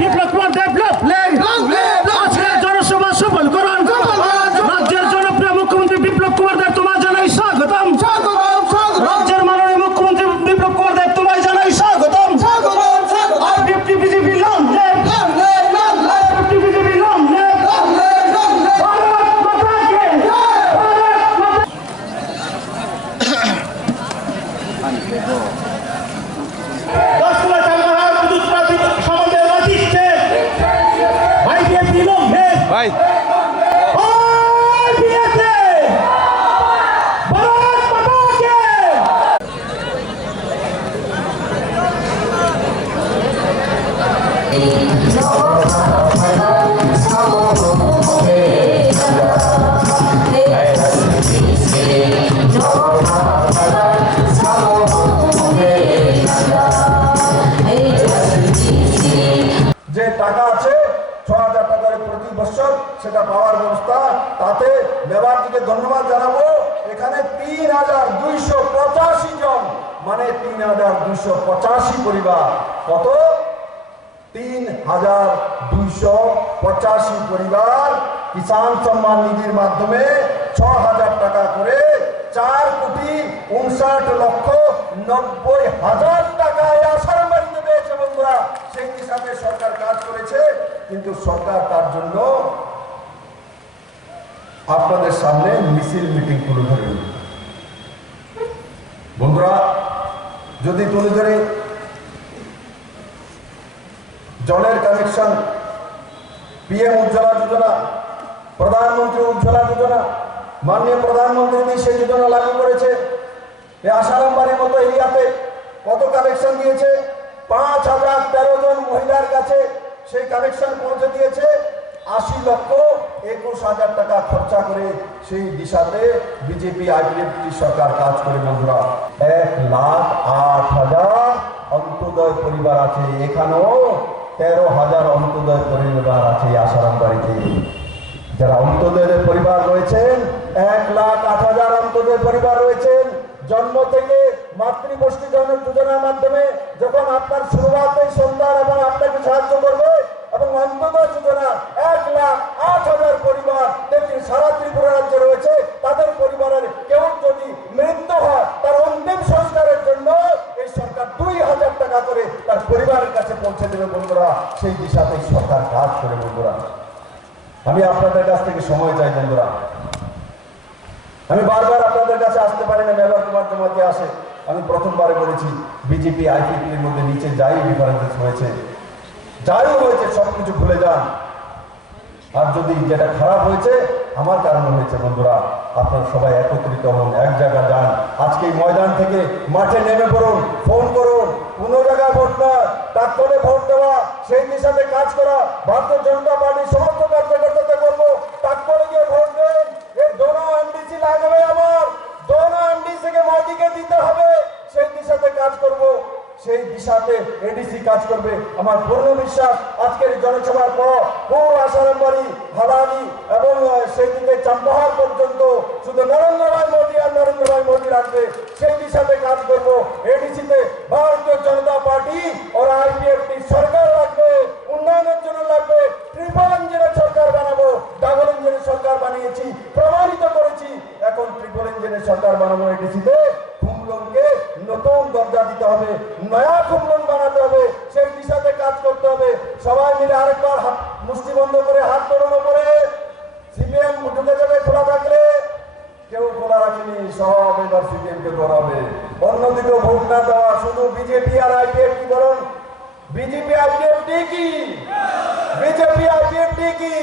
বিপ্লব কুমার দেবলভ আজকের জনসভা সফল করুন। রাজ্যের জনপ্রিয় মুখ্যমন্ত্রী বিপ্লব কুমার দেব তোমায় জানাই স্বাগতম। রাজ্যের মাননীয় মুখ্যমন্ত্রী বিপ্লব কুমার দেব তোমায় জানাই স্বাগতম। BJP long live, BJP long live. Bharat মাতা কি ভাই যে টাকা আছে ৬,০০০ টাকার প্রতি বছর সেটা পাওয়ার ব্যবস্থা, তাতে মেয়রজিকে ধন্যবাদ জানাবো। এখানে ৩,২৮৫ জন, মানে ৩,২৮৫ পরিবার। কত? ৩,২৮৫ পরিবার কিষাণ সম্মান নিধির মাধ্যমে ৬,০০০ টাকা করে ৪,৫৯,৯০,০০০ টাকা আসার বাড়িতে পেয়েছে বন্ধুরা। সেই হিসাবে সরকার কাজ করেছে, কিন্তু সরকার তার জন্য আপনাদের সামনে মিছিল মিটিং তুলে ধরে। বন্ধুরা, যদি তুলে ধরে জলের কানেকশন, পিএম উজ্জ্বলা যোজনা, প্রধানমন্ত্রী উজ্জ্বলা যোজনা, মাননীয় প্রধানমন্ত্রী সেই যোজনা লাগু করেছে। এই আসারাম বাড়ির মতো এরিয়াতে কত কানেকশন দিয়েছে? ৫,০১৩ জন মহিলার কাছে সেই কানেকশন পৌঁছে দিয়েছে। ৮০,২১,০০০ টাকা খরচা করে সেই দিশাতে বিজেপি আইপিএফটি সরকার কাজ করে। বন্ধুরা, ১,০৮,০০০ অন্তোদয় পরিবার আছে। এখানেও ১৩,০০০ অন্তোদয় পরিবার আছে আসারাম বাড়িতে। যারা অন্তোদয়ের পরিবার রয়েছেন, ১,০৮,০০০ অন্তোদয় পরিবার রয়েছেন। জন্ম থেকে মাতৃপুষ্টি যোজনার মাধ্যমে যখন আপনার শুরুয়াতেই সন্তান এবং আপনাকে সাহায্য করবে, এবং অন্তোদয় যোজনা ১,০৮,০০০ পরিবার দেখি সারা ত্রিপুরা রাজ্যে রয়েছে। তাদের পরিবারের কেউ যদি মৃত্যু হয়, তার অন্তিম সংস্কারের জন্য এই সরকার ২,০০০ টাকা করে তার পরিবারের কাছে পৌঁছে দেবে। বন্ধুরা, সেই দিশাতেই সরকার কাজ করে। বন্ধুরা, আমি আপনাদের কাছ থেকে সময় চাই। বন্ধুরা, আমি বারবার আপনাদের কাছে আসতে পারি না, মেয়রকে মাধ্যমে আসে। আমি প্রথমবারে বলেছি, বিজেপি আইপিপির মধ্যে নিচে যাই ডিফারেন্সেস হয়েছে, যাই হয়েছে সবকিছু ভুলে যান। আর যদি যেটা খারাপ হয়েছে আমার কারণে হয়েছে, বন্ধুরা আপনারা সবাই একত্রিত হন, এক জায়গায় যান। আজকে এই ময়দান থেকে মাঠে নেমে পড়ুন, ফোন করুন। কোনো জায়গায় ভোট না, তাৎক্ষণে ভোট দেওয়া, সেই দিশাতে কাজ করা। ভারতীয় জনতা পার্টির সমস্ত কার্যকর্তাদের বলবো, তাৎক্ষণে গিয়ে ভোট দেন। এই দোনো এমডিসি লাগবে, আমার দোনো এমডিসিকে মোদিকে দিতে হবে। সেই দিশাতে কাজ করব, সেই দিশাতে এডিসি কাজ করবে। আমার পূর্ণ বিশ্বাস আজকের জনসভার পর পুরো আসারাম বাড়ি, হালানি এবং সেই দিকে চাম্পাহার পর্যন্ত শুধু নরেন্দ্র ভাই মোদী আর নরেন্দ্র ভাই মোদী রাখবে। সেই দিশাতে কাজ করব। এডিসিতে ভারতীয় জনতা পার্টি और আইপিএফটি সরকার লাগবে, উন্নয়নের জন্য লাগবে। ট্রিপল ইঞ্জিনের সরকার বানাবো। ডাবল ইঞ্জিনের সরকার বানিয়েছি, প্রমাণিত করেছি। এখন ট্রিপল ইঞ্জিনের সরকার বানাবো। এডিসিতে খুমলনকে নতুন দরজা দিতে হবে, নয়া খুমলন বানাতে হবে। সেই দিশাতে কাজ করতে হবে। সবাই মিলে আরেকবার মুষ্টি বন্ধ করে হাত তোলানো করে সিপিএম ঢুকে যাবে। খোলা থাকলে কেউ খোলা রাখেনি, সব এবার সিপিএম কে ধরাবে। অন্যদিকে ভোট না দেওয়া, শুধু বিজেপি আর আইপিএফ কি বলুন? বিজেপি আইপিএফটি কি? বিজেপি আইপিএফটি কি?